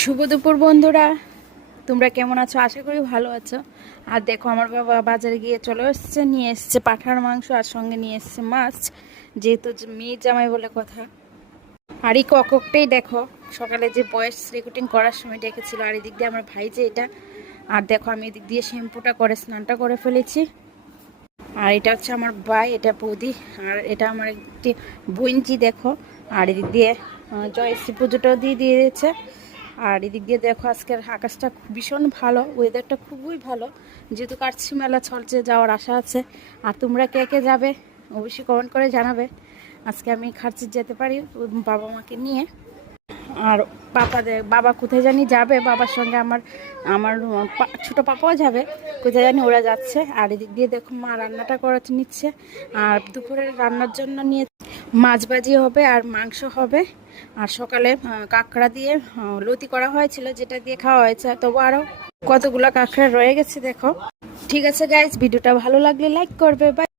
শুভ দুপুর বন্ধুরা, তোমরা কেমন আছো? আশা করি ভালো আছো। আর দেখো, আমার বাবা বাজারে গিয়ে চলে এসছে, নিয়ে এসছে পাঁঠার মাংস আর সঙ্গে নিয়ে এসছে মাছ, যেহেতু মেয়ে জামাই বলে কথা। আর এই ককটাই দেখো, সকালে যে ভয়েস রেকর্ডিং করার সময় ডেকেছিল। আর এদিক দিয়ে আমার ভাই যে এটা, আর দেখো আমি এদিক দিয়ে শ্যাম্পুটা করে স্নানটা করে ফেলেছি। আর এটা হচ্ছে আমার ভাই, এটা বৌদি, আর এটা আমার একটি বোনজি দেখো। আর এদিক দিয়ে জয়শ্রী পুজোটাও দিয়ে দিয়েছে। আর এদিক দিয়ে দেখো, আজকের আকাশটা ভীষণ ভালো, ওয়েদারটা খুবই ভালো, যেহেতু কার্শি মেলা চলছে, যাওয়ার আশা আছে। আর তোমরা কে কে যাবে অবশ্যই কমেন্ট করে জানাবে। আজকে আমি খার্চি যেতে পারি বাবা মাকে নিয়ে। আর বাবা কোথায় জানি যাবে, বাবার সঙ্গে আমার আমার ছোট পাপাও যাবে, কোথায় জানি ওরা যাচ্ছে। আর এদিক দিয়ে দেখো মা রান্নাটা করে নিচ্ছে। আর দুপুরের রান্নার জন্য নিয়ে মাছ ভাজি হবে আর মাংস হবে। আর সকালে কাঁকড়া দিয়ে লতি করা হয়েছিল, যেটা দিয়ে খাওয়া হয়েছে। তবু আরও কতগুলো কাঁকড়া রয়ে গেছে দেখো। ঠিক আছে গাইজ, ভিডিওটা ভালো লাগলে লাইক করবে। বাই।